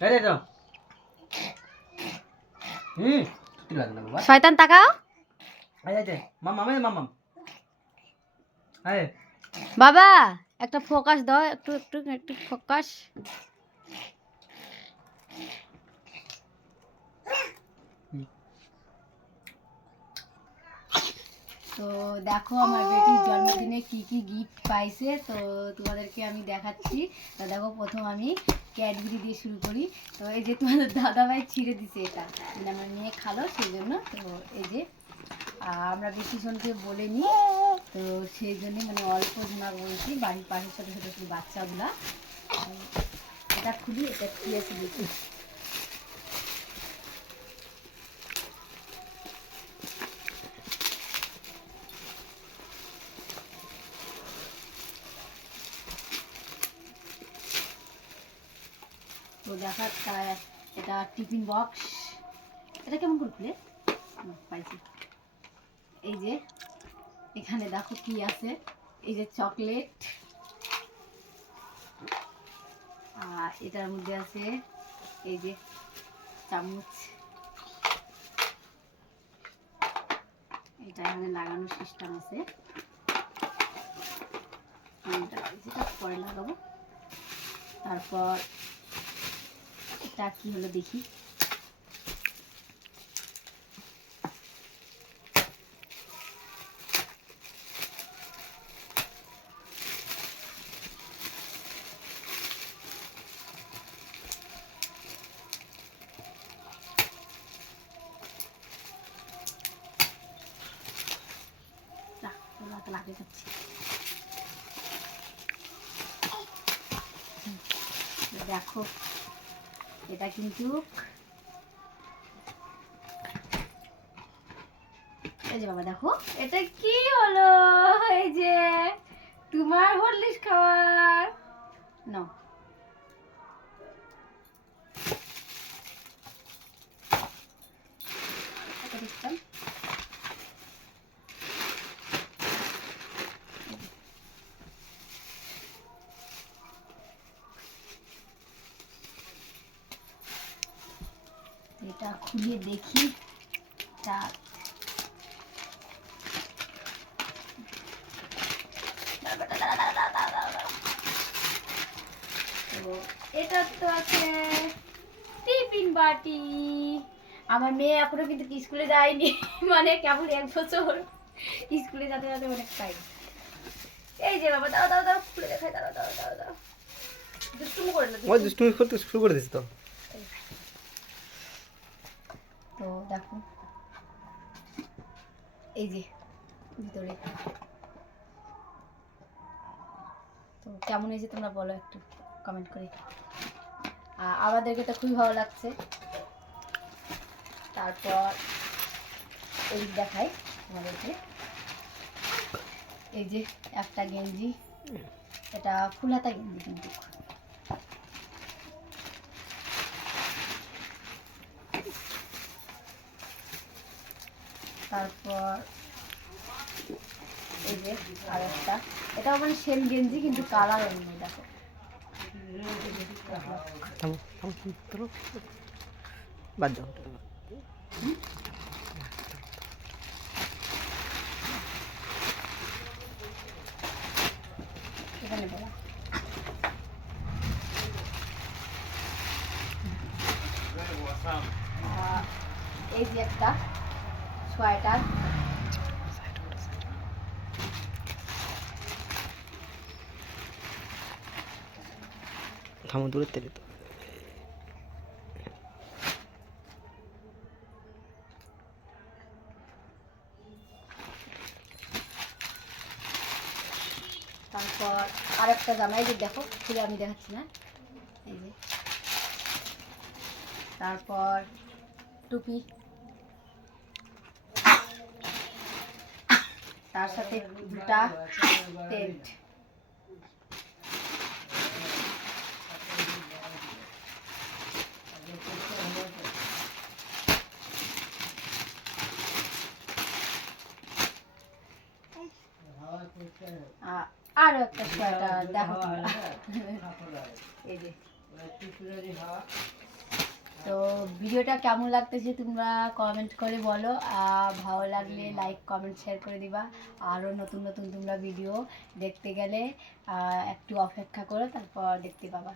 আরে দাও কি লাগে না বাবা শয়তান তাকাও আয় আয় মাম্মা মাম্মা আয় বাবা একটা ফোকাস দাও একটু একটু একটু ফোকাস তো দেখো আমার বেটির জন্মদিনে কি কি গিফট পাইছে তো তোমাদেরকে আমি দেখাচ্ছি তো দেখো প্রথম আমি ক্যাডবেরি দিয়ে শুরু করি তো এই যে তোমাদের দাদাভাই ছিঁড়ে দিছে এটা মানে আমার মেয়ে খালো সেই জন্য তো এই যে আমরা বেশি জনকে বলিনি তো সেই জন্য মানে অল্প জনা বলছি বাড়ির পাশে ছোটো ছোটো ছোটো বাচ্চাগুলা এটা খুলি এটা কি আছে দেখি তো দেখা এটা টিফিন বক্স এটা কেমন করে খুলে পাইছি এই যে এখানে দেখো কি আছে এই যে চকলেট আর এটার মধ্যে আছে এই যে চামচ এটা এখানে লাগানোর সিস্টেম আছে এটা পরে লাগাবো তারপর এটা কি হলো দেখি লাগে যাচ্ছে দেখো এটা কিন্তু এই যে বাবা দেখো এটা কি হলো এই যে তোমার হরলিক্স খাওয়ার নাও এটা খুলে দেখি এটা এটা তো আছে টিফিন বাটি আমার মেয়ে এখনো কিন্তু স্কুলে যায়নি মানে কেবল 1 বছর স্কুলে যেতে যেতে অনেক টাইম এই যে বাবা দাও দাও দাও খুলে দেখাই দাও দাও দাও দাও দুষ্টুমি করে না ওই দুষ্টুমি করতে শুরু করে দিস তো তো দেখো এই যে ভিতরে তো কেমন হয়েছে তোমরা বলো একটু কমেন্ট করে আমাদেরকে তো খুবই ভালো লাগছে তারপর এই দেখাই তোমাদেরকে এই যে একটা গেঞ্জি এটা ফুল হাতা গেঞ্জি কিন্তু তারপর এই যে আরেকটা এটাও মানে সেম গেঞ্জি কিন্তু কালার অন্য দেখো বাদ দাও এখানে বলা এই যে একটা সোয়েটার থামো দূরে তেলে তো তারপর আরেকটা জামা এই যে দেখো খুলে আমি দেখাচ্ছি না এই যে তারপর টুপি তার সাথে দুটা টেন্ট আরো একটা সোয়েটার দেখো তোমরা। এই যে তো ভিডিওটা কেমন লাগতেছে তোমরা কমেন্ট করে বলো, ভালো লাগলে লাইক কমেন্ট শেয়ার করে দিবা। আরও নতুন নতুন তোমরা ভিডিও দেখতে গেলে একটু অপেক্ষা করো, তারপর দেখতে পাবা।